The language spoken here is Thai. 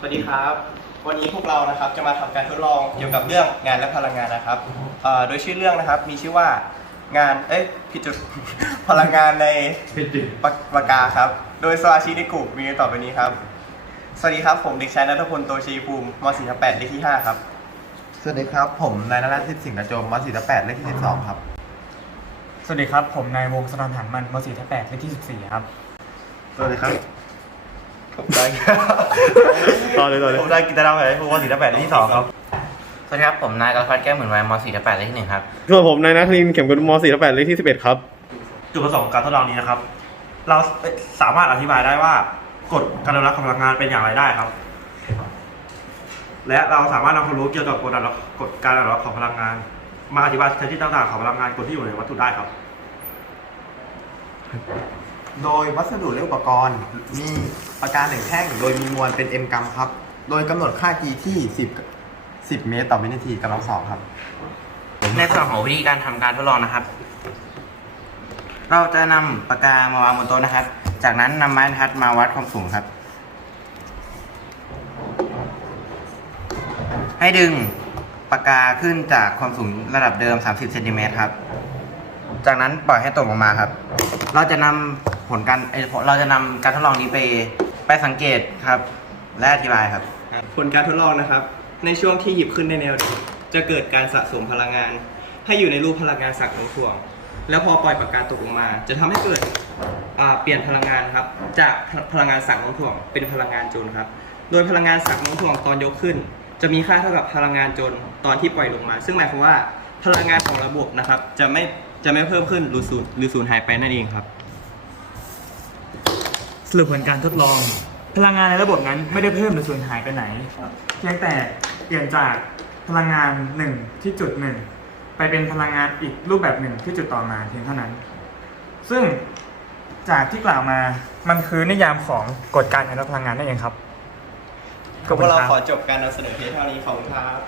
สวัสดีครับ วันนี้พวกเรานะครับจะมาทำการทดลองเกี่ยวกับเรื่องงานและพลังงานนะครับเอ่อโดยชื่อเรื่องนะครับมีชื่อว่างานเอ้ยผิดจุดพลังงานในปากปากกาครับ โดยสมาชิกในกลุ่มมีต่อไปนี้ครับ สวัสดีครับผมเด็กชายนัทพลโตชีภูมิม .4 ทับ8เลขที่ 5 ครับ สวัสดีครับผมนายนรัตน์ทิพย์สิงห์กระโจมมสี่แปดเลขที่สิบสองครับ สวัสดีครับผมนายวงศ์สนานหันมันมสี่ทับแปดเลขที่สิบสี่ครับ สวัสดีครับผม ได้ต่อเลยต่อเลยผมได้กินตาดาวไหนผมมสี่แปดเลขที่สองครับสวัสดีครับผมนายกรพัฒน์แก้วหมื่นวัยม .4 ทับ8เลขที่หนึ่งครับส่วนผมนายนัทลินเข็มกุลม .4 ทับ8เลขที่11ครับจุดประสงค์ของการทดลองนี้นะครับ เราสามารถอธิบายได้ว่ากฎการอนุรักษ์ของพลังงานเป็นอย่างไรได้ครับ และเราสามารถนำความรู้เกี่ยวกับกฎอนุรักษ์กฎการอนุรักษ์ของพลังงาน มาอธิบายชนิดต่างๆของพลังงานกฎที่อยู่ในวัตถุได้ครับ โดยวัสดุและอุปกรณ์ มีประการหนึ่งแท่ง โดยมีมวลเป็น m กรัมครับ โดยกำหนดค่า g ที่ 10 10 เมตรต่อวินาทีกำลังสองครับ ในส่วนของวิธีการทำการทดลองนะครับ เราจะนำปากกามาวางบนโต๊ะนะครับ จากนั้นนำไม้บรรทัดมาวัดความสูงครับ ให้ดึงปากกาขึ้นจากความสูงระดับเดิม 30เซนติเมตรครับ จากนั้นปล่อยให้ตกลงมาครับ เราจะนำ ผลการเอ้ยเราจะนำการทดลองนี้ไปไปสังเกตครับ และอธิบายครับผลการทดลองนะครับ ในช่วงที่หยิบขึ้นในแนวดิ่งจะเกิดการสะสมพลังงาน ให้อยู่ในรูปพลังงานสักโน้มถ่วง แล้วพอปล่อยปากกาตกลงมา จะทำให้เกิดอ่าเปลี่ยนพลังงานครับ จากพลังงานสักโน้มถ่วง เป็นพลังงานโจรครับ โดยพลังงานสักโน้มถ่วงตอนยกขึ้น จะมีค่าเท่ากับพลังงานจรตอนที่ปล่อยลงมา ซึ่งหมายความว่าพลังงานของระบบนะครับจะไม่จะไม่เพิ่มขึ้นหรือสูญหรือสูญหายไปนั่นเองครับ สรุปผลการทดลอง พลังงานในระบบนั้นไม่ได้เพิ่มหรือสูญหายไปไหน เพียงแต่เปลี่ยนจากพลังงานหนึ่งที่จุดหนึ่งไปเป็นพลังงานอีกรูปแบบหนึ่งที่จุดต่อมาเพียงเท่านั้น ซึ่งจากที่กล่าวมามันคือนิยามของกฎการอนุรักษ์พลังงานนั่นเองครับ พวกเราขอจบการนำเสนอเพียงเท่านี้ขอบคุณครับ